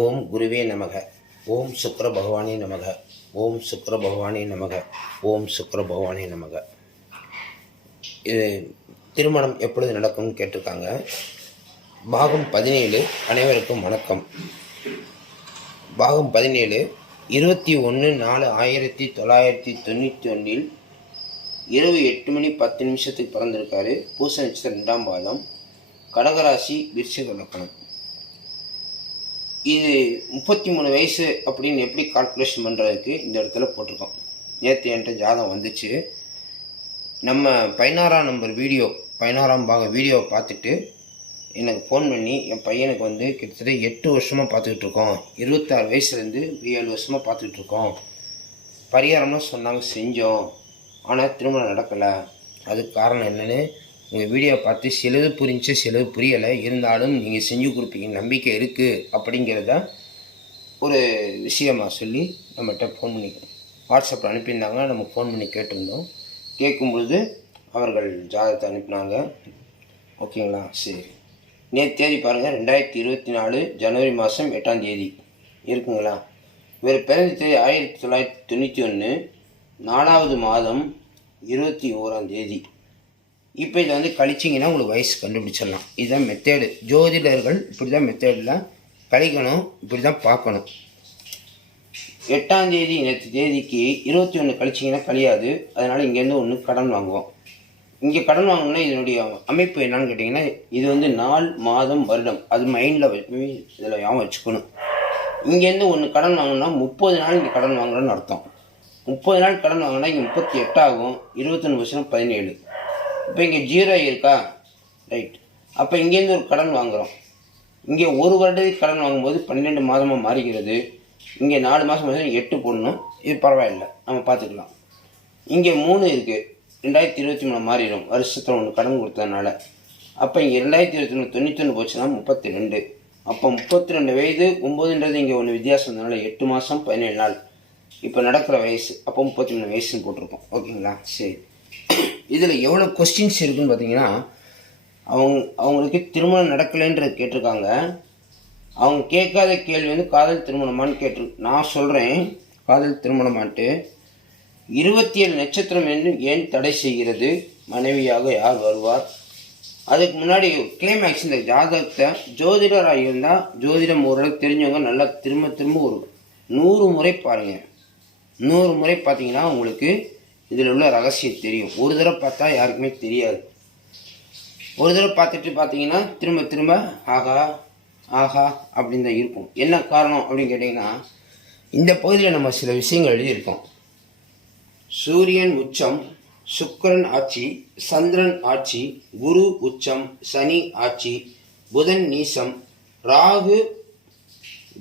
ஓம் குருவே நமக. ஓம் சுக்கிர பகவானே நமக. ஓம் சுக்கிர பகவானே நமக. ஓம் சுக்கிர பகவானே நமக. இது திருமணம் எப்பொழுது நடக்கும்னு கேட்டிருக்காங்க. பாகம் 17. அனைவருக்கும் வணக்கம். பாகம் 17 21/4/1991 இரவு 8:10 பிறந்திருக்காரு. பூச நட்சத்திரம் 2ஆம் பாதம், கடகராசி, விருச்சிக லக்னம். இது 33 வயசு அப்படின்னு எப்படி கால்குலேஷன் பண்ணுறதுக்கு இந்த இடத்துல போட்டிருக்கோம். நேற்று என்கிட்ட ஜாதகம் வந்துச்சு. நம்ம 16ஆம் நம்பர் வீடியோ, 16ஆம் பாக வீடியோவை பார்த்துட்டு எனக்கு ஃபோன் பண்ணி, என் பையனுக்கு வந்து கிட்டத்தட்ட 8 வருஷமாக பார்த்துக்கிட்டு இருக்கோம், 26 வயசுலேருந்து 7 வருஷமாக பார்த்துக்கிட்டு இருக்கோம், பரிகாரம்லாம் சொன்னாங்க, செஞ்சோம், ஆனால் திருமணம் நடக்கலை, அதுக்கு காரணம் என்னென்னு உங்கள் வீடியோ பார்த்து சிலது புரிஞ்சு சிலது புரியலை, இருந்தாலும் நீங்கள் செஞ்சு கொடுப்பீங்க நம்பிக்கை இருக்குது அப்படிங்கிறத ஒரு விஷயமாக சொல்லி நம்மகிட்ட ஃபோன் பண்ணி வாட்ஸ்அப்பில் அனுப்பியிருந்தாங்க. நம்ம ஃபோன் பண்ணி கேட்டிருந்தோம். கேட்கும்பொழுது அவர்கள் ஜாதகத்தை அனுப்பினாங்க. ஓகேங்களா? சரி, நேற்று தேதி பாருங்கள், 2024 ஜனவரி மாதம் 8ஆம் தேதி இருக்குங்களா? இவர் பிறந்த தேதி 1991 4வது மாதம் 21ஆம் தேதி. இப்போ இதை வந்து கழிச்சிங்கன்னா உங்களுக்கு வயசு கண்டுபிடிச்சிடலாம். இதுதான் மெத்தேடு. ஜோதிடர்கள் இப்படி தான் மெத்தேடில் கழிக்கணும், இப்படி தான் பார்க்கணும். 8ஆம் தேதி நேற்று தேதிக்கு 21 கழிச்சிங்கன்னா கழியாது. அதனால் இங்கேருந்து ஒன்று கடன் வாங்குவோம். இங்கே கடன் வாங்கணும்னா இதனுடைய அமைப்பு என்னன்னு கேட்டிங்கன்னா, இது வந்து நாள், மாதம், வருடம், அது மைண்டில் இதில் ஞாபகம் வச்சுக்கணும். இங்கேருந்து ஒன்று கடன் வாங்கணும்னா 30 நாள் இங்கே கடன் வாங்கணும்னு அர்த்தம். 30 நாள் கடன் வாங்கினா இங்கே 38 ஆகும். 21 17. இப்போ இங்கே 0 இருக்கா? ரைட். அப்போ இங்கேருந்து ஒரு கடன் வாங்குகிறோம். இங்கே ஒரு வருடத்துக்கு கடன் வாங்கும்போது 12 மாதமாக மாறிக்கிறது. இங்கே 4 மாதம் 8 போடணும். இது பரவாயில்லை, நம்ம பார்த்துக்கலாம். இங்கே 3 இருக்குது. 2023 மாறிடும், வருஷத்தில் ஒன்று கடன் கொடுத்ததுனால. அப்போ இங்கே 2023 91 போச்சுன்னா 32. அப்போ 32 வயது 9ன்றது இங்கே ஒன்று வித்தியாசம் இருந்ததுனால 8 மாதம் 17 நாள் இப்போ நடக்கிற வயசு. அப்போ 33 வயசுன்னு போட்டிருக்கோம். ஓகேங்களா? சரி, இதில் எவ்வளோ கொஸ்டின்ஸ் இருக்குதுன்னு பார்த்தீங்கன்னா, அவங்களுக்கு திருமணம் நடக்கலைன்றது கேட்டிருக்காங்க. அவங்க கேட்காத கேள்வி வந்து காதல் திருமணமானு கேட்டிருக்கு. நான் சொல்கிறேன், காதல் திருமணமான்ட்டு 27 நட்சத்திரம் என்று ஏன் தடை செய்கிறது? மனைவியாக யார் வருவார்? அதுக்கு முன்னாடி கிளைமேக்ஸ், இந்த ஜாதகத்தை ஜோதிடராக இருந்தால், ஜோதிடம் ஓரளவுக்கு தெரிஞ்சவங்க நல்லா திரும்ப ஒரு 100 முறை பாருங்கள். 100 முறை பார்த்தீங்கன்னா உங்களுக்கு இதில் உள்ள ரகசியம் தெரியும். ஒரு தடவை பார்த்தா யாருக்குமே தெரியாது. ஒரு தடவை பார்த்துட்டு பார்த்தீங்கன்னா திரும்ப ஆகா ஆகா அப்படின்னு தான் இருக்கும். என்ன காரணம் அப்படின்னு கேட்டிங்கன்னா, இந்த பகுதியில் நம்ம சில விஷயங்கள் எழுதியிருக்கோம். சூரியன் உச்சம், சுக்கிரன் ஆட்சி, சந்திரன் ஆட்சி, குரு உச்சம், சனி ஆட்சி, புதன் நீசம், ராகு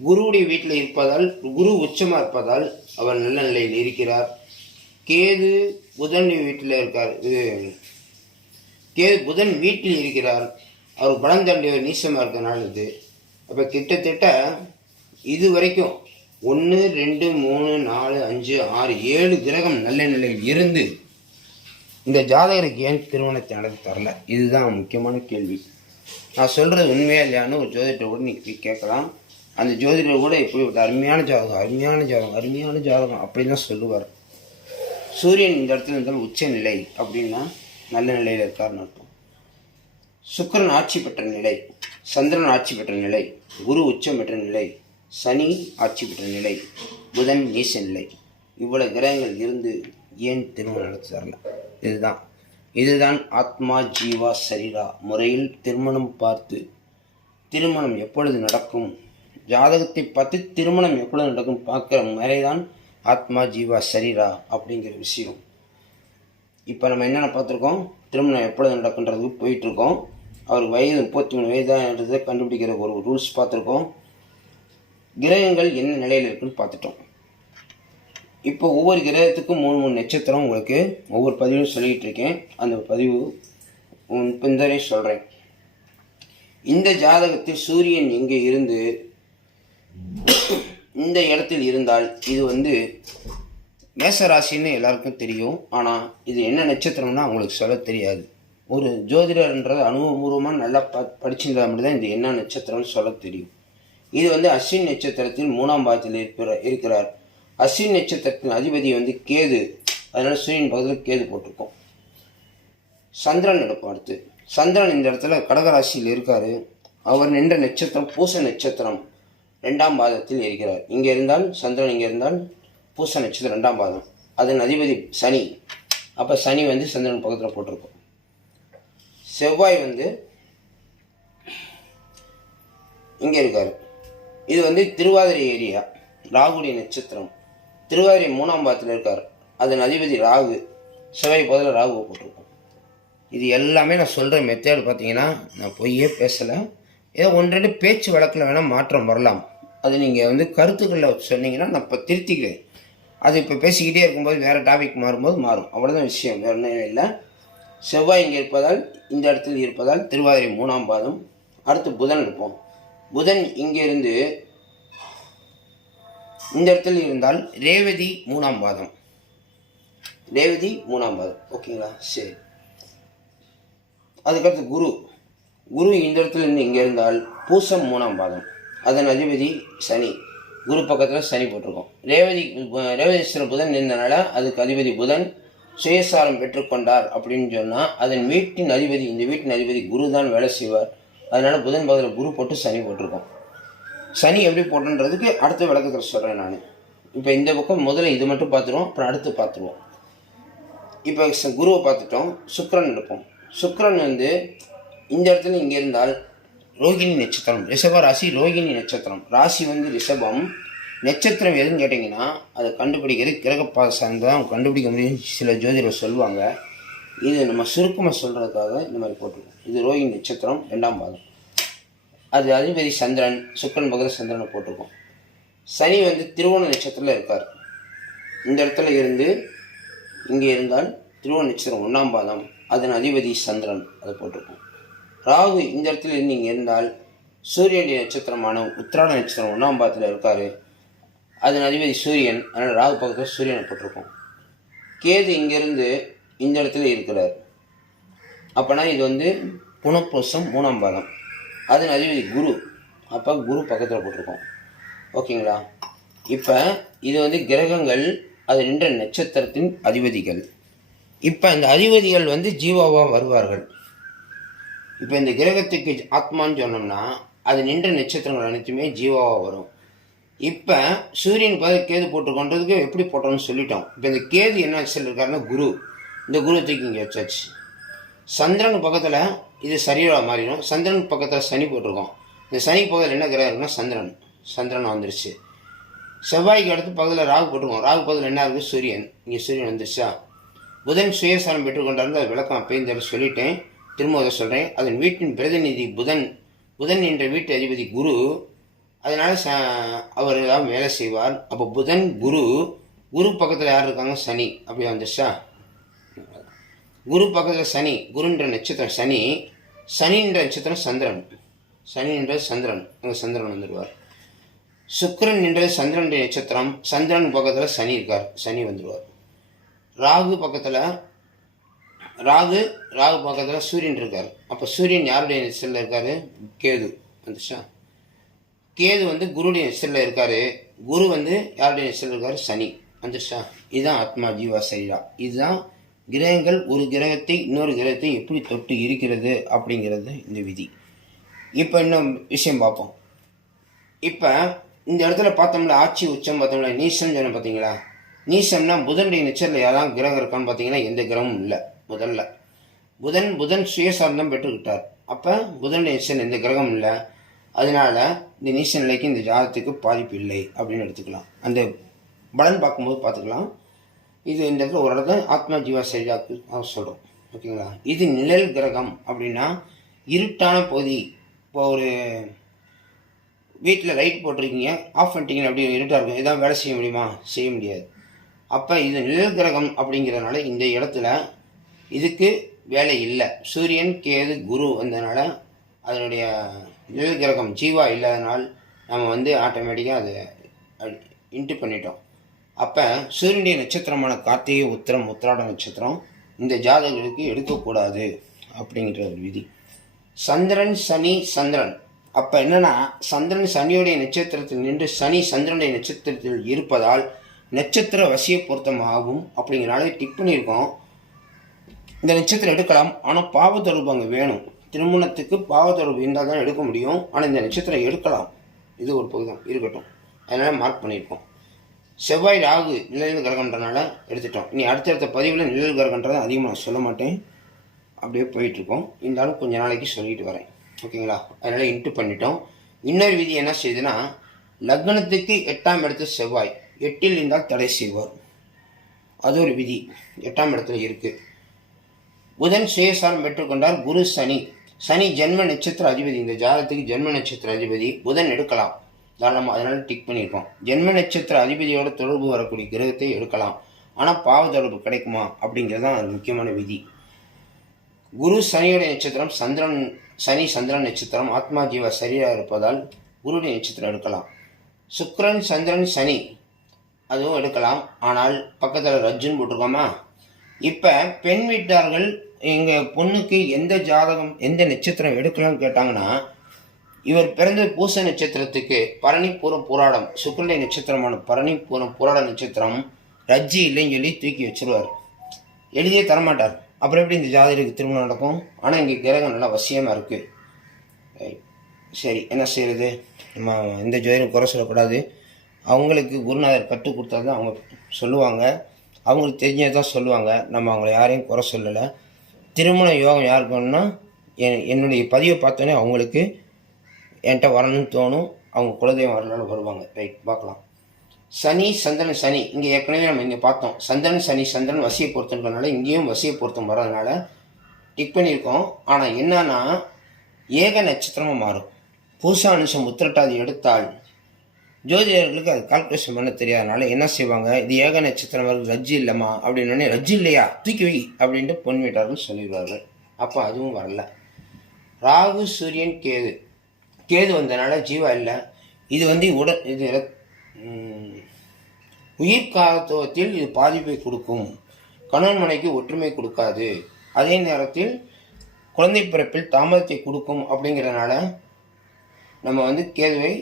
குருவுடைய வீட்டில் இருப்பதால், குரு உச்சமாக இருப்பதால் அவர் நல்ல நிலையில் இருக்கிறார். கேது புதன் வீட்டில் இருக்கார். கேது புதன் வீட்டில் இருக்கிறார். அவர் பலம் தாண்டியவர் நீசமாக இருக்கிறனால இது. அப்போ கிட்டத்தட்ட இது வரைக்கும் 1 2 3 4 5 6 7 கிரகம் நல்ல நிலையில் இருந்து இந்த ஜாதகருக்கு ஏன் திருமணத்தை நடத்தி தரல? இதுதான் முக்கியமான கேள்வி. நான் சொல்கிறது உண்மையா இல்லையான்னு ஒரு ஜோதிடர் கூட நீங்கள் கேட்கலாம். அந்த ஜோதிடர் கூட இப்படி ஒரு அருமையான ஜாதகம் அப்படின்னு தான் சொல்லுவார். சூரியன் இந்த இடத்துல இருந்தாலும் உச்ச நிலை அப்படின்னா நல்ல நிலையில் இருக்காருன்னு அர்த்தம். சுக்கிரன் ஆட்சி பெற்ற நிலை, சந்திரன் ஆட்சி பெற்ற நிலை, குரு உச்சம் பெற்ற நிலை, சனி ஆட்சி பெற்ற நிலை, புதன் நீச நிலை, இவ்வளவு கிரகங்கள் இருந்து ஏன் திருமணம் நடத்தி தரல? இதுதான் ஆத்மா ஜீவா சரீரா முறையில் திருமணம் பார்த்து, திருமணம் எப்பொழுது நடக்கும், ஜாதகத்தை பார்த்து திருமணம் எப்பொழுது நடக்கும் பார்க்குற முறைதான் ஆத்மா ஜீவா சரீரா அப்படிங்கிற விஷயம். இப்போ நம்ம என்னென்ன பார்த்துருக்கோம்? திருமணம் எப்பொழுது நடக்குன்றதுக்கு போயிட்டுருக்கோம். அவருக்கு வயது 33 வயதான்றதை கண்டுபிடிக்கிற ஒரு ரூல்ஸ் பார்த்துருக்கோம். கிரகங்கள் என்ன நிலையில் இருக்குன்னு பார்த்துட்டோம். இப்போ ஒவ்வொரு கிரகத்துக்கும் 3 நட்சத்திரம் உங்களுக்கு ஒவ்வொரு பதிவும் சொல்லிக்கிட்டு இருக்கேன். அந்த பதிவு இந்த சொல்கிறேன். இந்த ஜாதகத்தில் சூரியன் இங்கே இருந்து இந்த இடத்தில் இருந்தால் இது வந்து மேசராசின்னு எல்லாருக்கும் தெரியும். ஆனால் இது என்ன நட்சத்திரம்னா அவங்களுக்கு சொல்ல தெரியாது. ஒரு ஜோதிடர்ன்றது அனுபவபூர்வமாக நல்லா படிச்சிருந்தா மட்டும் தான் இது என்ன நட்சத்திரம்னு சொல்ல தெரியும். இது வந்து அஸ்வின் நட்சத்திரத்தில் 3ஆம் பாதத்தில் இருக்கிறார். அஸ்வின் நட்சத்திரத்தின் அதிபதி வந்து கேது, அதனால சூரியன் பக்கத்தில் கேது போட்டிருக்கோம். சந்திரன் எடுப்போம். அடுத்து சந்திரன் இந்த இடத்துல கடகராசியில் இருக்காரு. அவர் நின்ற நட்சத்திரம் பூச நட்சத்திரம் 2ஆம் பாதத்தில் இருக்கிறார். இங்கே இருந்தால் சந்திரன், இங்கே இருந்தால் பூச நட்சத்திரம் 2ஆம் பாதம். அதன் அதிபதி சனி. அப்போ சனி வந்து சந்திரன் பக்கத்தில் போட்டிருக்கோம். செவ்வாய் வந்து இங்கே இருக்கார். இது வந்து திருவாதிரை ஏரியா, ராகுடைய நட்சத்திரம். திருவாதிரை 3ஆம் பாதத்தில் இருக்கார். அதன் அதிபதி ராகு. செவ்வாய் பதில் ராகுவை போட்டிருக்கோம். இது எல்லாமே நான் சொல்கிற மெத்தேடு பார்த்தீங்கன்னா நான் பொய்யே பேசலை. ஏதோ ஒன்று ரெண்டு பேச்சு வழக்கில் வேணால் மாற்றம் வரலாம். அது நீங்கள் வந்து கருத்துக்களில் சொன்னீங்கன்னா நான் இப்போ திருத்திக்கிறேன். அது இப்போ பேசிக்கிட்டே இருக்கும்போது வேறு டாபிக் மாறும்போது மாறும், அவ்வளோதான் விஷயம், வேறு ஒன்றும் இல்லை. செவ்வாய் இங்கே இருப்பதால், இந்த இடத்தில் இருப்பதால் திருவாதிரை 3ஆம் பாதம். அடுத்து புதன் இருப்போம். புதன் இங்கே இருந்து இந்த இடத்துல இருந்தால் ரேவதி 3ஆம் பாதம். ரேவதி 3ஆம் பாதம். ஓகேங்களா? சரி. அதுக்கடுத்து குரு. குரு இந்த இடத்துல இருந்து இங்கே இருந்தால் பூசம் 3ஆம் பாதம். அதன் அதிபதி சனி. குரு பக்கத்தில் சனி போட்டிருக்கோம். ரேவதீஸ்வர புதன் இருந்தனால அதுக்கு அதிபதி புதன் சுயசாரம் பெற்றுக்கொண்டார் அப்படின்னு சொன்னால் அதன் வீட்டின் அதிபதி, இந்த வீட்டின் அதிபதி குரு தான் வேலை செய்வார். அதனால் புதன் பக்கத்தில் குரு போட்டு சனி போட்டிருக்கோம். சனி எப்படி போட்டுன்றதுக்கு அடுத்த விளக்கத்தில் சொல்கிறேன் நான். இப்போ இந்த பக்கம் முதல்ல இது மட்டும் பார்த்துருவோம், அப்புறம் அடுத்து பார்த்துருவோம். இப்போ குருவை பார்த்துட்டோம். சுக்கிரன் எடுப்போம். சுக்கிரன் வந்து இந்த இடத்துல இங்கே இருந்தால் ரோகிணி நட்சத்திரம், ரிஷப ராசி, ரோகிணி நட்சத்திரம். ராசி வந்து ரிஷபம், நட்சத்திரம் எதுன்னு கேட்டிங்கன்னா அதை கண்டுபிடிக்கிறது கிரகப்பாத சார்ந்து தான் கண்டுபிடிக்க முடியும் சில ஜோதிடர் சொல்லுவாங்க. இது நம்ம சுருக்கமாக சொல்கிறதுக்காக இந்த மாதிரி போட்டிருக்கோம். இது ரோகிணி நட்சத்திரம் 2ஆம் பாதம். அது அதிபதி சந்திரன். சுக்கிரன் பக்கத்தில் சந்திரனை போட்டிருக்கோம். சனி வந்து திருவோண நட்சத்திரத்தில் இருக்கார். இந்த இடத்துல இருந்து இங்கே இருந்தால் திருவோண நட்சத்திரம் 1ஆம் பாதம். அதன் அதிபதி சந்திரன், அதை போட்டிருக்கோம். ராகு இந்த இடத்துல இருந்து இங்கே இருந்தால் சூரியனுடைய நட்சத்திரமான உத்திராட நட்சத்திரம் 1ஆம் பாதத்தில் இருக்கார். அதன் அதிபதி சூரியன், அதனால் ராகு பக்கத்தில் சூரியனை போட்டிருக்கோம். கேது இங்கேருந்து இந்த இடத்துல இருக்கிறார். அப்போனா இது வந்து புனப்பூசம் 3ஆம் பாதம். அதன் அதிபதி குரு. அப்போ குரு பக்கத்தில் போட்டிருக்கோம். ஓகேங்களா? இப்போ இது வந்து கிரகங்கள், அது நின்ற நட்சத்திரத்தின் அதிபதிகள். இப்போ இந்த அதிபதிகள் வந்து ஜீவாவாக வருவார்கள். இப்போ இந்த கிரகத்துக்கு ஆத்மான்னு சொன்னோம்னா அது நின்ற நட்சத்திரங்கள் அனைத்துமே ஜீவாவாக வரும். இப்போ சூரியன் பதில் கேது போட்டுக்கொண்டதுக்கு எப்படி போட்டோம்னு சொல்லிட்டோம். இப்போ இந்த கேது என்ன சொல்லியிருக்காருன்னா குரு. இந்த குரு தூக்கி இங்கே வச்சாச்சு. சந்திரன் பக்கத்தில் இது சரியாக மாறிடும். சந்திரன் பக்கத்தில் சனி போட்டிருக்கோம். இந்த சனி பக்கத்தில் என்ன கிரகம் இருக்குன்னா சந்திரன். சந்திரன் வந்துருச்சு. செவ்வாய்க்கு அடுத்து பக்கத்தில் ராகு போட்டிருக்கோம். ராகு பக்கத்தில் என்ன இருக்குது? சூரியன். இங்கே சூரியன் வந்துருச்சா? புதன் சுயசாரம் பெற்றுக்கொண்டார்ந்து அது விளக்கம் அப்பயும் தர சொல்லிட்டேன், திரும்ப அதை சொல்கிறேன். அதன் வீட்டின் பிரதிநிதி புதன். புதன் என்ற வீட்டு அதிபதி குரு. அதனால் அவர் தான் வேலை செய்வார். அப்போ புதன் குரு. குரு பக்கத்தில் யார் இருக்காங்க? சனி. அப்படி வந்துச்சா? குரு பக்கத்தில் சனி. குருன்ற நட்சத்திரம் சனி. சனின்ற நட்சத்திரம் சந்திரன். சனி என்ற சந்திரன், அங்கே சந்திரன் வந்துடுவார். சுக்கிரன் என்ற சந்திரனுடைய நட்சத்திரம். சந்திரன் பக்கத்தில் சனி இருக்கார், சனி வந்துடுவார். ராகு பக்கத்தில் ராகு பக்கத்தில் சூரியன் இருக்கார். அப்போ சூரியன் யாருடைய நட்சத்திரத்தில் இருக்கார்? கேது வந்துச்சா? கேது வந்து குருடைய நட்சத்திரத்தில் இருக்கார். குரு வந்து யாருடைய நட்சத்திரத்தில் இருக்கார்? சனி வந்துச்சா? இதுதான் ஆத்மா ஜீவா சரீரா. இதுதான் கிரகங்கள் ஒரு கிரகத்தை இன்னொரு கிரகத்தை எப்படி தொட்டு இருக்கிறது அப்படிங்கிறது இந்த விதி. இப்போ இன்னும் விஷயம் பார்ப்போம். இப்போ இந்த இடத்துல பார்த்தோம்ல ஆட்சி உச்சம் பார்த்தோம்ல, நீசம் சொன்ன பார்த்தீங்களா? நீசம்னா புதனுடைய நட்சத்திரத்தில் யாராவது கிரகம் இருக்கான்னு பார்த்தீங்கன்னா எந்த கிரகமும் இல்லை. முதல்ல புதன் சுயசார்ந்தம் பெற்றுக்கிட்டார். அப்போ புதனுடைய நட்சத்திரம் எந்த கிரகம் இல்லை. அதனால இந்த நீச நிலைக்கு இந்த ஜாதகத்துக்கு பாதிப்பு இல்லை அப்படின்னு எடுத்துக்கலாம். அந்த பலன் பார்க்கும்போது பார்த்துக்கலாம். இது இந்த இடத்துல ஒரு இடத்துல ஆத்மா ஜீவா சரீராக்கு சொல்கிறோம். ஓகேங்களா? இது நிழல் கிரகம் அப்படின்னா இருட்டான பகுதி. இப்போ ஒரு வீட்டில் லைட் போட்டிருக்கீங்க, ஆஃப் பண்ணிட்டீங்கன்னு அப்படி இருட்டாக இருக்கும், இதான் வேலை செய்ய முடியுமா? செய்ய முடியாது. அப்போ இது நிழல் கிரகம் அப்படிங்கிறதுனால இந்த இடத்துல இதுக்கு வேலை இல்லை. சூரியன் கேது குரு வந்ததுனால அதனுடைய நிழல் கிரகம் ஜீவா இல்லாதனால் நம்ம வந்து ஆட்டோமேட்டிக்காக அதை இன்ட்டு பண்ணிட்டோம். அப்போ சூரியனுடைய நட்சத்திரமான கார்த்திகை உத்திரம் உத்திராட நட்சத்திரம் இந்த ஜாதகங்களுக்கு எடுக்கக்கூடாது அப்படிங்கிற ஒரு விதி. சந்திரன் சனி சந்திரன் அப்போ என்னன்னா, சந்திரன் சனியுடைய நட்சத்திரத்தில் நின்று சனி சந்திரனுடைய நட்சத்திரத்தில் இருப்பதால் நட்சத்திர வசிய பொருத்தம் ஆகும். அப்படிங்கிறனால டிக் பண்ணியிருக்கோம். இந்த நட்சத்திரம் எடுக்கலாம், ஆனால் பாவ தொடர்பு அங்கே வேணும். திருமணத்துக்கு பாவ தொடர்பு இருந்தால் தான் எடுக்க முடியும். ஆனால் இந்த நட்சத்திரம் எடுக்கலாம், இது ஒரு பகுதி தான் இருக்கட்டும், அதனால் மார்க் பண்ணியிருக்கோம். செவ்வாய் ராகு நிழல் கிரகன்றனால எடுத்துட்டோம். இனி அடுத்தடுத்த பதிவில் நிழல் கிரகன்றதை அதிகமாக நான் சொல்ல மாட்டேன், அப்படியே போயிட்டுருக்கோம். இருந்தாலும் கொஞ்ச நாளைக்கு சொல்லிட்டு வரேன், ஓகேங்களா? அதனால் இன்ட்டு பண்ணிட்டோம். இன்னொரு விதி என்ன செய்யுதுன்னா, லக்னத்துக்கு 8ஆம் இடத்து செவ்வாய் 8இல் இருந்தால் தடை செய்வார். அது ஒரு விதி 8ஆம் இடத்துல இருக்குது. புதன் சுயசாரம் பெற்றுக்கொண்டார். குரு சனி, சனி ஜென்ம நட்சத்திர அதிபதி. இந்த ஜாதகத்துக்கு ஜென்ம நட்சத்திர அதிபதி புதன் எடுக்கலாம் தாராளமாக, அதனால் டிக் பண்ணியிருக்கோம். ஜென்ம நட்சத்திர அதிபதியோட தொடர்பு வரக்கூடிய கிரகத்தை எடுக்கலாம், ஆனால் பாவ தொடர்பு கிடைக்குமா அப்படிங்கிறது தான் அது முக்கியமான விதி. குரு சனியோட நட்சத்திரம் சந்திரன், சனி சந்திரன் நட்சத்திரம் ஆத்மா ஜீவ சரியாக இருப்பதால் குருடைய நட்சத்திரம் எடுக்கலாம். சுக்கிரன் சந்திரன் சனி அதுவும் எடுக்கலாம், ஆனால் பக்கத்தில் ரஜ்ஜுன்னு போட்டிருக்கோமா. இப்போ பெண் வீட்டார்கள் எங்கள் பொண்ணுக்கு எந்த ஜாதகம் எந்த நட்சத்திரம் எடுக்கலாம்னு கேட்டாங்கன்னா, இவர் பிறந்த பூச நட்சத்திரத்துக்கு பரணி பூரம் போராடம் சுக்கிரனுடைய நட்சத்திரமான பரணி பூரம் போராட நட்சத்திரம் ரஜ்ஜி இல்லைன்னு சொல்லி தூக்கி வச்சிருவார், எழுதியே தரமாட்டார். அப்புறம் எப்படி இந்த ஜாதகத்துக்கு திருமணம் நடக்கும்? ஆனால் இங்கே கிரகம் நல்லா வசியமாக இருக்குது. சரி, என்ன செய்கிறது? நம்ம எந்த ஜோதிடம் குறை சொல்லக்கூடாது. அவங்களுக்கு குருநாதர் கற்றுக் கொடுத்தா தான் அவங்க சொல்லுவாங்க, அவங்களுக்கு தெரிஞ்சது தான் சொல்லுவாங்க. நம்ம அவங்கள யாரையும் குறை சொல்லலை. திருமண யோகம் யாருக்குன்னா, என்னுடைய பதிவை பார்த்தோன்னே அவங்களுக்கு என்கிட்ட வரணும்னு தோணும். அவங்க குலதெய்வம் வரலாறு வருவாங்க. ரைட், பார்க்கலாம். சனி சந்திரன் சனி இங்கே ஏற்கனவே நம்ம இங்கே பார்த்தோம். சந்திரன் சனி சந்திரன் வசிய பொருத்தம்ன்றனால இங்கேயும் வசிய பொருத்தம் வர்றதுனால டிக் பண்ணியிருக்கோம். ஆனால் என்னன்னா, ஏக நட்சத்திரமாக மாறும். பூசா அனுஷம் உத்திரட்டாதி எடுத்தால் ஜோதிடர்களுக்கு அது கால்குலேஷன் பண்ண தெரியாதனால என்ன செய்வாங்க, இது ஏக நட்சத்திரம் வருது, ரஜ்ஜு இல்லைம்மா அப்படின்னே, ரஜ்ஜு இல்லையா தூக்கி வை அப்படின்ட்டு பொன் வீட்டார்கள் சொல்லிடுவார்கள். அப்போ அதுவும் வரல. ராகு சூரியன் கேது, கேது வந்தனால ஜீவா இல்லை. இது இது உயிர்காலத்துவத்தில் இது பாதிப்பை கொடுக்கும், கணவன் மனைக்கு ஒற்றுமை கொடுக்காது, அதே நேரத்தில் குழந்தை பிறப்பில் தாமதத்தை கொடுக்கும். அப்படிங்கிறதுனால நம்ம கேதுவை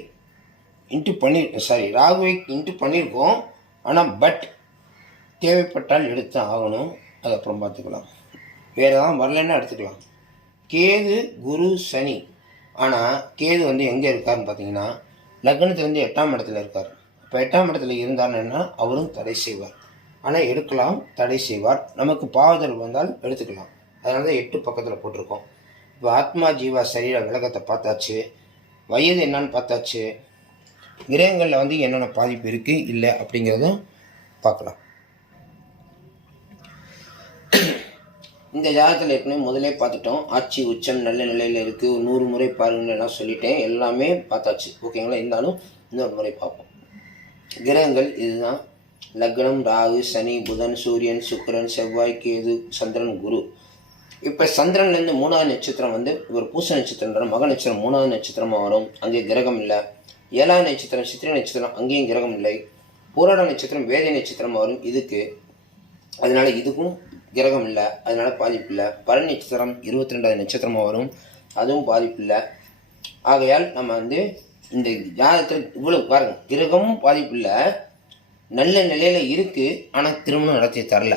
ராகுவை இன்ட்டு பண்ணியிருக்கோம். ஆனால் தேவைப்பட்டால் எடுத்து ஆகணும், அது அப்புறம் பார்த்துக்கலாம். வேறு ஏதாவது வரலன்னா எடுத்துக்கலாம். கேது குரு சனி, ஆனால் கேது எங்கே இருக்காருன்னு பார்த்தீங்கன்னா, லக்னத்துலேருந்து 8ஆம் இடத்துல இருக்கார். இப்போ 8ஆம் இடத்துல இருந்தாருன்னா அவரும் தடை செய்வார், ஆனால் எடுக்கலாம், தடை செய்வார். நமக்கு பாவதல் வந்தால் எடுத்துக்கலாம், அதனால தான் 8 பக்கத்தில் போட்டிருக்கோம். இப்போ ஆத்மா ஜீவா சரீர விளக்கத்தை பார்த்தாச்சு, வயது என்னன்னு பார்த்தாச்சு, கிரகங்களில் என்னென்ன பாதிப்பு இருக்குது இல்லை அப்படிங்கிறத பார்க்கலாம். இந்த ஜாதகத்தில் ஏற்கனவே முதலே பார்த்துட்டோம். ஆட்சி உச்சம் நல்ல நிலையில் இருக்குது, 100 முறை பாருங்கலாம் சொல்லிட்டேன், எல்லாமே பார்த்தாச்சு, ஓகேங்களா? இருந்தாலும் இன்னொரு முறை பார்ப்போம். கிரகங்கள் இதுதான். லக்னம் ராகு சனி புதன் சூரியன் சுக்கிரன் செவ்வாய் கேது சந்திரன் குரு. இப்போ சந்திரன்லேருந்து 3வது நட்சத்திரம் இவர் பூச நட்சத்திரம் மக நட்சத்திரம் 3வது நட்சத்திரமாக வரும், அங்கே கிரகம் இல்லை. 7வது நட்சத்திரம் சித்திரை நட்சத்திரம், அங்கேயும் கிரகம் இல்லை. போராட நட்சத்திரம் வேதை நட்சத்திரமாக வரும் இதுக்கு, அதனால இதுக்கும் கிரகம் இல்லை, அதனால பாதிப்பு இல்லை. பரணி நட்சத்திரம் 22வது நட்சத்திரமாக வரும், அதுவும் பாதிப்பு இல்லை. ஆகையால் நம்ம இந்த ஜாதகத்தில் இவ்வளவு பாருங்க, கிரகமும் பாதிப்பு இல்லை, நல்ல நிலையில் இருக்குது, ஆனால் திருமணம் நடத்தி தரல.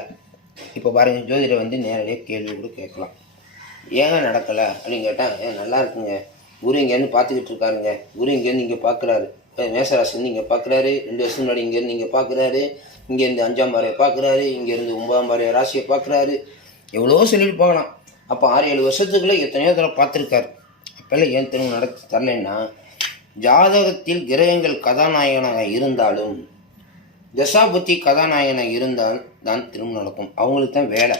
இப்போ பாருங்கள், ஜோதிடர் நேரடியாக கேள்வி கூட கேட்கலாம், ஏங்க நடக்கலை அப்படின்னு கேட்டால், நல்லா இருக்குங்க, குரு இங்கேருந்து பார்த்துக்கிட்டு இருக்காருங்க, குரு இங்கேருந்து இங்கே பார்க்குறாரு, மேசராசிலேருந்து இங்கே பார்க்குறாரு, 2 வருஷம் முன்னாடி இங்கேருந்து இங்கே பார்க்குறாரு, இங்கேருந்து 5ஆம் பாறையை பார்க்குறாரு, இங்கேருந்து 9ஆம் பாறையை ராசியை பார்க்குறாரு, எவ்வளோ சொல்லிட்டு போகலாம். அப்போ 6-7 வருஷத்துக்குள்ளே எத்தனையோ தடவை பார்த்துருக்காரு. அப்போல்லாம் ஏன் திருமணம் நடத்தி தரலைன்னா, ஜாதகத்தில் கிரகங்கள் கதாநாயகனாக இருந்தாலும் தசாபுத்தி கதாநாயகனாக இருந்தால் தான் திருமணம் நடக்கும், அவங்களுக்கு தான் வேலை.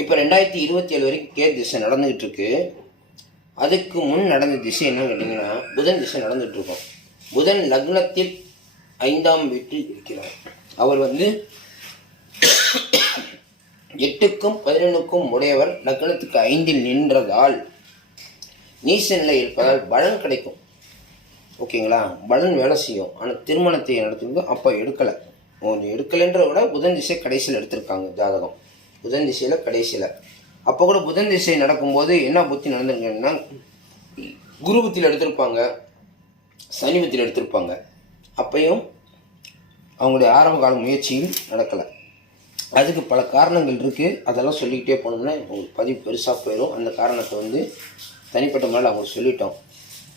இப்போ 2027 வரைக்கும் கேது திசை நடந்துகிட்டு இருக்கு. அதுக்கு முன் நடந்த திசை என்ன கேட்டிங்கன்னா, புதன் திசை நடந்துகிட்டு இருக்கோம். புதன் லக்னத்தில் 5ஆம் வீட்டில் இருக்கிறார். அவர் 8க்கும் 11க்கும் உடையவர். லக்னத்துக்கு 5இல் நின்றதால் நீச நிலை இருப்பதால் பலன் கிடைக்கும், ஓகேங்களா? பலன் வேலை செய்யும். ஆனால் திருமணத்தை நடத்துறது அப்போ எடுக்கலை. எடுக்கலைன்ற விட புதன் திசை கடைசியில் எடுத்திருக்காங்க ஜாதகம், புதன் திசையில் கடைசியில். அப்போ கூட புதன் திசை நடக்கும்போது என்ன புத்தி நடந்துருங்கன்னா, குரு புத்தியில் எடுத்திருப்பாங்க, சனி புத்தியில் எடுத்திருப்பாங்க. அப்பையும் அவங்களுடைய ஆரம்ப கால முயற்சியும் நடக்கலை. அதுக்கு பல காரணங்கள் இருக்குது. அதெல்லாம் சொல்லிக்கிட்டே போனோம்னா உங்களுக்கு பதிவு பெருசாக போயிடும். அந்த காரணத்தை வந்து தனிப்பட்ட முறையில் அவங்க சொல்லிட்டோம்.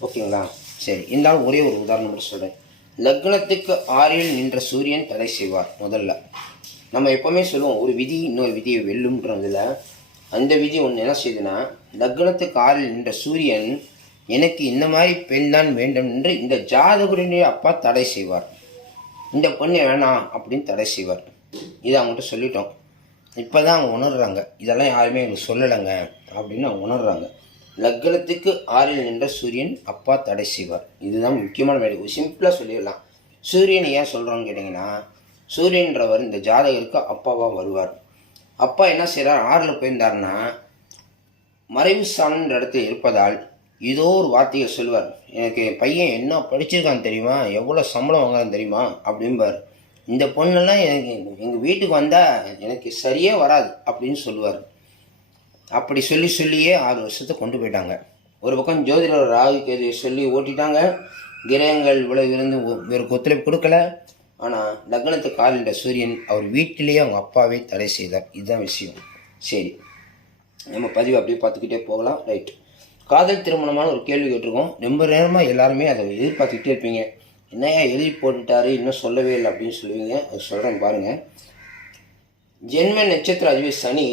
ஓகேங்களா? சரி, இருந்தாலும் ஒரே ஒரு உதாரணம் மட்டும் சொல்கிறேன். லக்னத்துக்கு 6ல் நின்ற சூரியன் தடை செய்வார். முதல்ல நம்ம எப்போவுமே சொல்லுவோம், ஒரு விதி இன்னொரு விதியை வெல்லும்ன்றதில் அந்த விதி ஒன்று என்ன செய்யுதுன்னா, லக்னத்துக்கு 6ல் நின்ற சூரியன் எனக்கு இந்த மாதிரி பெண் தான் வேண்டும் என்று இந்த ஜாதகருடைய அப்பா தடை செய்வார். இந்த பொண்ணை வேணாம் அப்படின்னு தடை செய்வார். இதை அவங்ககிட்ட சொல்லிட்டோம். இப்போ தான் அவங்க உணர்றாங்க, இதெல்லாம் யாருமே எங்களுக்கு சொல்லலைங்க அப்படின்னு அவங்க உணர்றாங்க. லக்னத்துக்கு 6ல் நின்ற சூரியன் அப்பா தடை செய்வார். இதுதான் முக்கியமான வேலை. சிம்பிளாக சொல்லிடலாம். சூரியன் ஏன் சொல்கிறோன்னு கேட்டிங்கன்னா, சூரியன்றவர் இந்த ஜாதகருக்கு அப்பாவாக வருவார். அப்பா என்ன செய்கிறார், 6ல் போயிருந்தாருன்னா மறைவு ஸ்தானன்ற இடத்துல இருப்பதால் ஏதோ ஒரு வார்த்தையை சொல்லுவார். எனக்கு பையன் என்ன படிச்சிருக்கான்னு தெரியுமா, எவ்வளோ சம்பளம் வாங்குறான்னு தெரியுமா அப்படின்பார். இந்த பொண்ணெல்லாம் எனக்கு எங்கள் வீட்டுக்கு வந்தால் எனக்கு சரியே வராது அப்படின்னு சொல்லுவார். அப்படி சொல்லியே 6 வருஷத்தை கொண்டு போயிட்டாங்க. ஒரு பக்கம் ஜோதிடர் ராகு கேது சொல்லி ஓட்டிட்டாங்க. கிரகங்கள் இவ்வளவு இருந்து இவருக்கு ஒத்துழைப்பு கொடுக்கல. ஆனால் லக்னத்துக்கு 6ல் சூரியன் அவர் வீட்டிலேயே அவங்க அப்பாவே தடை செய்தார். இதுதான் விஷயம். சரி, நம்ம பதிவு அப்படியே பார்த்துக்கிட்டே போகலாம். ரைட், காதல் திருமணமான ஒரு கேள்வி கேட்டிருக்கோம். ரொம்ப நேரமாக எல்லாருமே அதை எதிர்பார்த்துக்கிட்டே இருப்பீங்க. என்னையா எழுதி போட்டுட்டாரு இன்னும் சொல்லவே இல்லை அப்படின்னு சொல்லுவீங்க. அது சொல்கிறேன் பாருங்கள். ஜென்ம நட்சத்திர அதிபதி சனி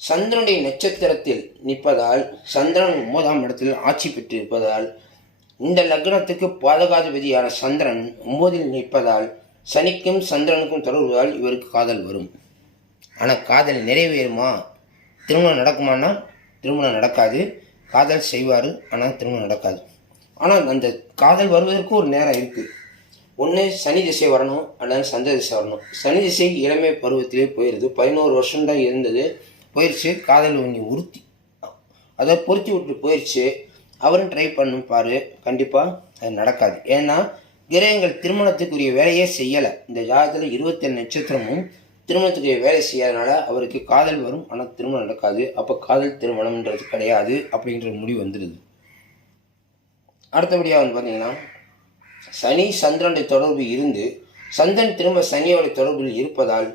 சந்திரனுடைய நட்சத்திரத்தில் நிற்பதால், சந்திரன் 9ஆம் இடத்தில் ஆட்சி பெற்று இருப்பதால், இந்த லக்னத்துக்கு பாதகாதிபதியான சந்திரன் 9ல் நிற்பதால் சனிக்கும் சந்திரனுக்கும் தொடர்புதால் இவருக்கு காதல் வரும். ஆனால் காதல் நிறைவேறுமா, திருமணம் நடக்குமானா திருமணம் நடக்காது. காதல் செய்வார், ஆனால் திருமணம் நடக்காது. ஆனால் அந்த காதல் வருவதற்கும் ஒரு நேரம் இருக்குது. ஒன்று சனி திசை வரணும், அல்லது சந்திர திசை வரணும். சனி திசை இளமை பருவத்திலே போயிடுது. 11 வருஷம்தான் இருந்தது, போயிடுச்சு. காதல் கொஞ்சம் உறுத்தி அதை பொருத்தி விட்டு போயிடுச்சு. அவரும் ட்ரை பண்ணும் பாரு, கண்டிப்பாக அது நடக்காது. ஏன்னா கிரகங்கள் திருமணத்துக்குரிய வேலையே செய்யலை. இந்த ஜாதகத்தில் 27 நட்சத்திரமும் திருமணத்துக்குரிய வேலை செய்யாதனால அவருக்கு காதல் வரும், ஆனால் திருமணம் நடக்காது. அப்போ காதல் திருமணம்ன்றது கிடையாது அப்படின்ற முடிவு வந்துடுது. அடுத்தபடியாக வந்து பார்த்தீங்கன்னா, சனி சந்திரனுடைய தொடர்பு இருந்து சந்திரன் திரும்ப சனியோடைய தொடர்பில் இருப்பதால்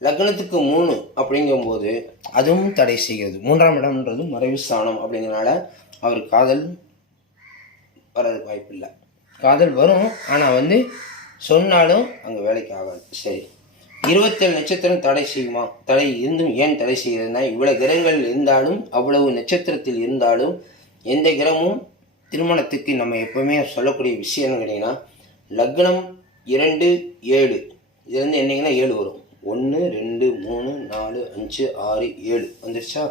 லக்னத்துக்கு 3 அப்படிங்கும்போது அதுவும் தடை செய்கிறது. 3ஆம் இடம்ன்றது மறைவு ஸ்தானம் அப்படிங்கிறனால அவர் காதல் வர்றதுக்கு வாய்ப்பு இல்லை. காதல் வரும், ஆனால் வந்து சொன்னாலும் அங்கே வேலைக்கு ஆகாது. சரி, 27 நட்சத்திரம் தடை செய்யுமா? தடை இருந்தும் ஏன் தடை செய்கிறதுனா, இவ்வளவு கிரகங்கள் இருந்தாலும் அவ்வளவு நட்சத்திரத்தில் இருந்தாலும் எந்த கிரகமும் திருமணத்துக்கு நம்ம எப்போவுமே சொல்லக்கூடிய விஷயம் கேட்டிங்கன்னா, லக்னம் 2 7 இதுலேருந்து என்னங்கன்னா 7 வரும். 1 2 3 4 5 6 7 வந்துருச்சா?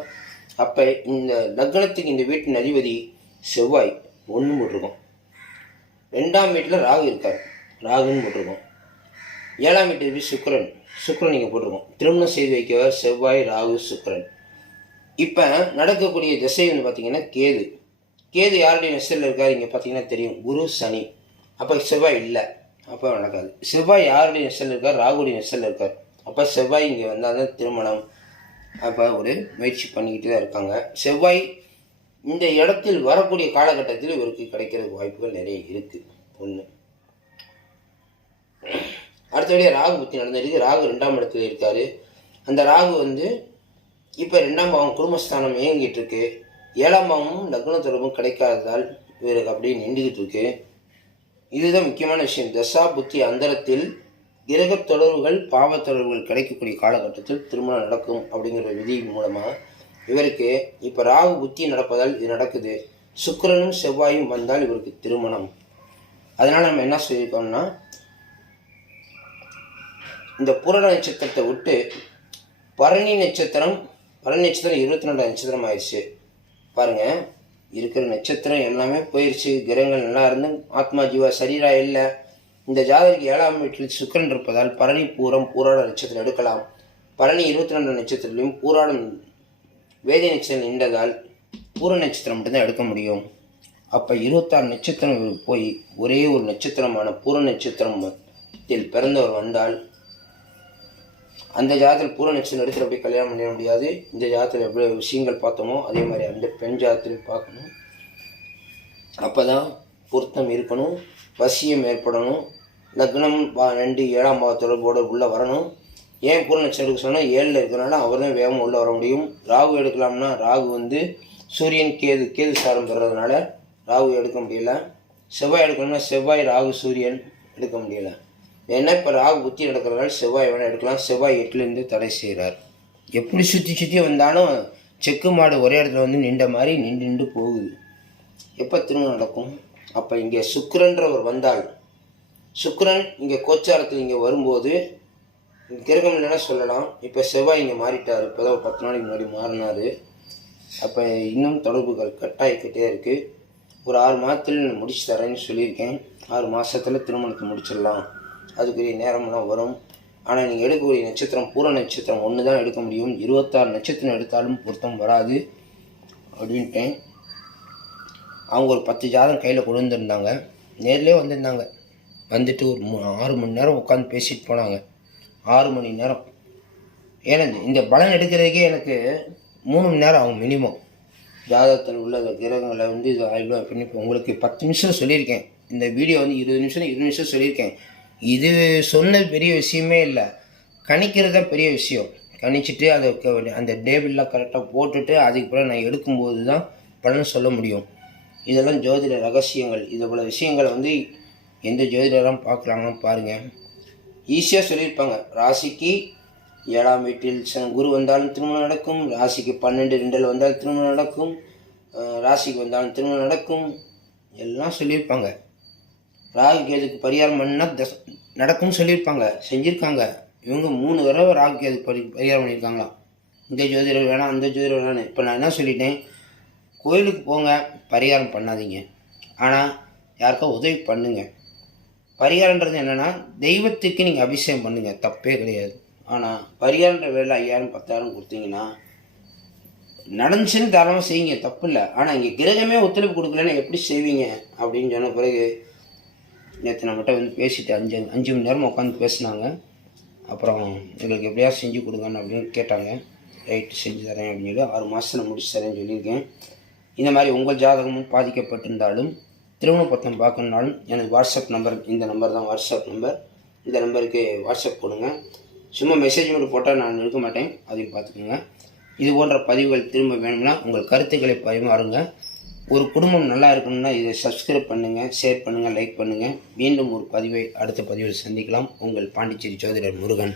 அப்போ இந்த லக்னத்துக்கு இந்த வீட்டின் அதிபதி செவ்வாய் 1 போட்டிருக்கோம். 2ஆம் வீட்டில் ராகு இருக்கார், ராகுன்னு போட்டிருக்கோம். 7ஆம் வீட்டு சுக்கிரன் நீங்கள் போட்டிருக்கோம். திருமணம் செய்து வைக்கவர் செவ்வாய், ராகு, சுக்கிரன். இப்போ நடக்கக்கூடிய திசை வந்து பார்த்தீங்கன்னா கேது யாருடைய நெசரில் இருக்கார் இங்கே பார்த்தீங்கன்னா தெரியும், குரு சனி. அப்போ செவ்வாய் இல்லை, அப்போ நடக்காது. செவ்வாய் யாருடைய நெசரில் இருக்கார்? ராகுடைய நெசரில் இருக்கார். அப்போ செவ்வாய் இங்கே வந்தால் தான் திருமணம். அப்போ ஒரு முயற்சி பண்ணிக்கிட்டு தான் இருக்காங்க. செவ்வாய் இந்த இடத்தில் வரக்கூடிய காலகட்டத்தில் இவருக்கு கிடைக்கிறதுக்கு வாய்ப்புகள் நிறைய இருக்குது. ஒன்று. அடுத்தபடியாக ராகு புத்தி நடந்துருக்கு. ராகு 2ஆம் இடத்துல இருக்கார். அந்த ராகு வந்து இப்போ 2ஆம் பாவம் குடும்பஸ்தானம் இயங்கிட்டு இருக்கு. 7ஆம் பாவமும் லக்ன தொடர்பும் கிடைக்காததால் இவருக்கு அப்படியே நின்றுக்கிட்டு இருக்கு. இதுதான் முக்கியமான விஷயம். தசா புத்தி அந்தரத்தில் கிரக தொடர்புகள் பாவ தொடர்புகள் கிடைக்கக்கூடிய காலகட்டத்தில் திருமணம் நடக்கும் அப்படிங்கிற விதி மூலமாக இவருக்கு இப்போ ராகு புத்தி நடப்பதால் இது நடக்குது. சுக்கிரனும் செவ்வாயும் வந்தால் இவருக்கு திருமணம். அதனால் நம்ம என்ன சொல்லியிருக்கோம்னா, இந்த பூரண நட்சத்திரத்தை விட்டு பரணி நட்சத்திரம் 22 நட்சத்திரம் ஆயிடுச்சு. பாருங்கள், இருக்கிற நட்சத்திரம் எல்லாமே போயிடுச்சு. கிரகங்கள் நல்லா இருந்து ஆத்மா ஜீவா சரீரா இல்லை. இந்த ஜாதகருக்கு 7ஆம் வீட்டில் சுக்கிரன் இருப்பதால் பரணி பூராட நட்சத்திரம் எடுக்கலாம். பரணி 22 நட்சத்திரத்திலையும் பூராடம் வேதி நட்சத்திரம் நின்றதால் பூர நட்சத்திரம் மட்டும்தான் எடுக்க முடியும். அப்போ 26 நட்சத்திரம் போய் ஒரே ஒரு நட்சத்திரமான பூர நட்சத்திரத்தில் பிறந்தவர் வந்தால் அந்த ஜாதகத்தில் பூர நட்சத்திரம் எடுத்துகிட்டு போய் கல்யாணம் பண்ண முடியாது. இந்த ஜாதகத்தில் எவ்வளோ விஷயங்கள் பார்த்தோமோ அதே மாதிரி அந்த பெண் ஜாதகத்திலையும் பார்க்கணும். அப்போ தான் பொருத்தம் இருக்கணும், வசியம் ஏற்படணும், லக்னம் 2 7ஆம் பாவ தொடர்போடு உள்ளே வரணும். ஏன் பூர்ண நட்சத்திரம் எடுக்க சொன்னால் 7ல் இருக்கிறனால அவர் தான் வேகமாக உள்ளே வர முடியும். ராகு எடுக்கலாம்னா ராகு வந்து சூரியன் கேது சாரம் பெறதுனால ராகு எடுக்க முடியல. செவ்வாய் எடுக்கணும்னா செவ்வாய் ராகு சூரியன் எடுக்க முடியல. ஏன்னா இப்போ ராகு புத்தி நடக்கிறதுனால செவ்வாய் வேணால் எடுக்கலாம். செவ்வாய் 8லேருந்து தடை செய்கிறார். எப்படி சுற்றி வந்தாலும் செக்கு மாடு ஒரே இடத்துல வந்து நின்ற மாதிரி நின்று போகுது. எப்போ திருமணம் நடக்கும்? அப்போ இங்கே சுக்கிரன்றவர் வந்தால், சுக்கிரன் இங்கே கோச்சாரத்தில் இங்கே வரும்போது கிரகம் இல்லைன்னா சொல்லலாம். இப்போ செவ்வாய் இங்கே மாறிட்டார். இப்போ தான் ஒரு 10 நாளைக்கு முன்னாடி மாறினார். அப்போ இன்னும் தொடர்புகள் கட்டாயிக்கிட்டே இருக்குது. ஒரு 6 மாதத்தில் முடிச்சு தரேன்னு சொல்லியிருக்கேன். 6 மாதத்தில் திருமணத்தை முடிச்சிடலாம். அதுக்குரிய நேரமெல்லாம் வரும். ஆனால் நீங்கள் எடுக்கக்கூடிய நட்சத்திரம் பூர நட்சத்திரம் 1 தான் எடுக்க முடியும். 26 நட்சத்திரம் எடுத்தாலும் பொருத்தம் வராது அப்படின்ட்டேன். அவங்க ஒரு 10 ஜாதகம் கையில் கொண்டு வந்துருந்தாங்க. நேர்லேயே வந்திருந்தாங்க. வந்துட்டு ஒரு 6 மணி நேரம் உட்காந்து பேசிட்டு போனாங்க. 6 மணி நேரம். ஏன்னா இந்த பலன் எடுக்கிறதுக்கே எனக்கு 3 மணி நேரம் ஆகும் மினிமம். ஜாதகத்தில் உள்ள கிரகங்களை வந்து இது ஆய்வு பண்ணி உங்களுக்கு 10 நிமிஷம் சொல்லியிருக்கேன். இந்த வீடியோ வந்து 20 நிமிஷம் சொல்லியிருக்கேன். இது சொன்னது பெரிய விஷயமே இல்லை. கணிக்கிறது தான் பெரிய விஷயம். கணிச்சிட்டு அதை அந்த டேபிளில் கரெக்டாக போட்டுட்டு அதுக்கு பிறகு நான் எடுக்கும்போது தான் பலன் சொல்ல முடியும். இதெல்லாம் ஜோதிட ரகசியங்கள். இது போல விஷயங்களை வந்து எந்த ஜோதிடரெல்லாம் பார்க்கலாம்னு பாருங்கள். ஈஸியாக சொல்லியிருப்பாங்க. ராசிக்கு 7ஆம் வீட்டில் குரு வந்தாலும் திருமணம் நடக்கும், ராசிக்கு 12 2ல் வந்தாலும் திருமணம் நடக்கும், ராசிக்கு வந்தாலும் திருமணம் நடக்கும், எல்லாம் சொல்லியிருப்பாங்க. ராகு கேதுக்கு பரிகாரம் பண்ணால் நடக்கும்னு சொல்லியிருப்பாங்க, செஞ்சுருக்காங்க. இவங்க 3 தடவை ராகு கேது பரிகாரம் பண்ணியிருக்காங்களாம். இந்த ஜோதிடர் வேணாம் அந்த ஜோதிடர் வேணான்னு. இப்போ நான் என்ன சொல்லிட்டேன், கோயிலுக்கு போங்க, பரிகாரம் பண்ணாதீங்க, ஆனால் யாருக்கா உதவி பண்ணுங்கள். பரிகாரன்றது என்னென்னா தெய்வத்துக்கு நீங்கள் அபிஷேகம் பண்ணுங்கள், தப்பே கிடையாது. ஆனால் பரிகாரன்ற வேலை 5000 10,000 கொடுத்தீங்கன்னா நடந்துச்சுன்னு தாராளமாக செய்யுங்க, தப்பு இல்லை. ஆனால் இங்கே கிரகமே ஒத்துழைப்பு கொடுக்கலன்னா எப்படி செய்வீங்க அப்படின்னு சொன்ன பிறகு நேற்று நம்மகிட்ட வந்து பேசிட்டு 5 மணி நேரமாக உட்காந்து பேசினாங்க. அப்புறம் எங்களுக்கு எப்படியாவது செஞ்சு கொடுங்கன்னு அப்படின்னு கேட்டாங்க. ரைட்டு செஞ்சு தரேன் அப்படின்னு சொல்லி 6 மாதத்தில் முடிச்சு தரேன்னு சொல்லியிருக்கேன். இந்த மாதிரி உங்கள் ஜாதகமும் பாதிக்கப்பட்டிருந்தாலும் திருமண பொருத்தம் பார்க்கணுன்னாலும் எனக்கு வாட்ஸ்அப் நம்பர், இந்த நம்பர் தான் வாட்ஸ்அப் நம்பர். இந்த நம்பருக்கு வாட்ஸ்அப் கொடுங்க. சும்மா மெசேஜ் மட்டும் போட்டால் நான் எடுக்க மாட்டேன், அதையும் பார்த்துக்கோங்க. இது போன்ற பதிவுகள் திரும்ப வேணும்னா உங்கள் கருத்துக்களை பரிமாறுங்க. ஒரு குடும்பம் நல்லா இருக்கணும்னா இதை சப்ஸ்கிரைப் பண்ணுங்கள், ஷேர் பண்ணுங்கள், லைக் பண்ணுங்கள். மீண்டும் ஒரு பதிவை அடுத்த பதிவில் சந்திக்கலாம். உங்கள் பாண்டிச்சேரி ஜோதிடர் முருகன்.